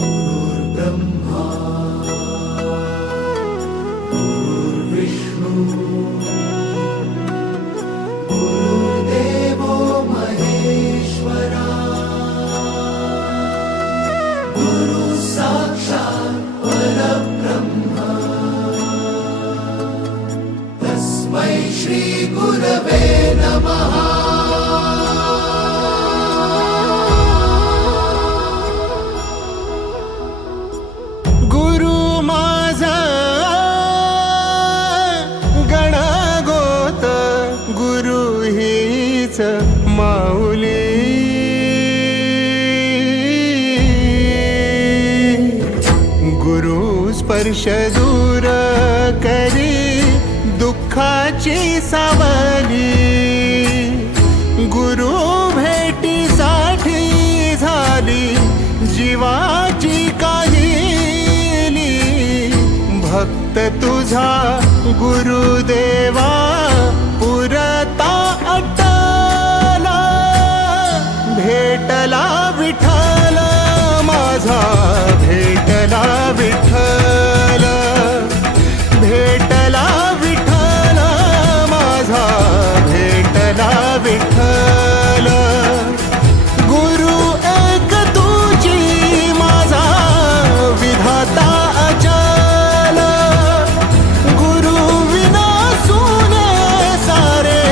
गुरुर्ब्रह्मा गुरुर्विष्णू गुरुर्देवो महेश्वरा गुरु साक्षात् परब्रह्म तस्मै श्री गुरवे नमः। गुरु माझा गणगोत गुरु हीच माऊली गुरु स्पर्श दूर करी दुःखाची सावली गुरु भेटीसाठी झाली जीवाची काहिली भक्त तुझा गुरुदेवा पुरता अट्टला भेटला विठ्ठल माझा भेटला विठ्ठल भेटला विठ्ठल माझा भेटला विठ्ठल गुरु एक तुझी माझा विधाता अचल गुरु विना सुने सारे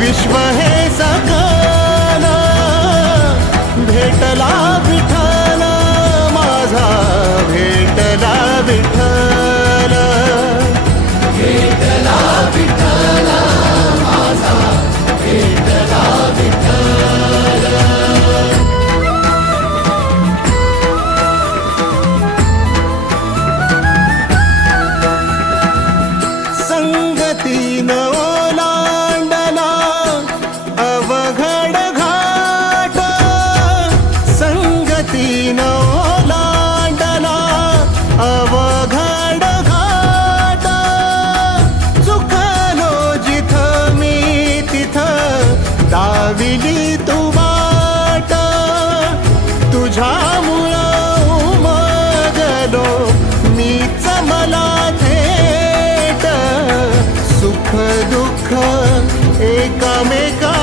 विश्व हे सकल भेटला विठ्ठल माझा भेटला विठ्ठल भेटला विठ्ठल माझा भेटला विठ्ठल। संगतीन ओलांडला अवघड घाट संगतीन ओलांडला अवघड घाट चुकलो जिथं मी तिथं दाविली तू वाट तुझ्यामुळं उमगलो मीच मला थेट सुख दुःख एकामेका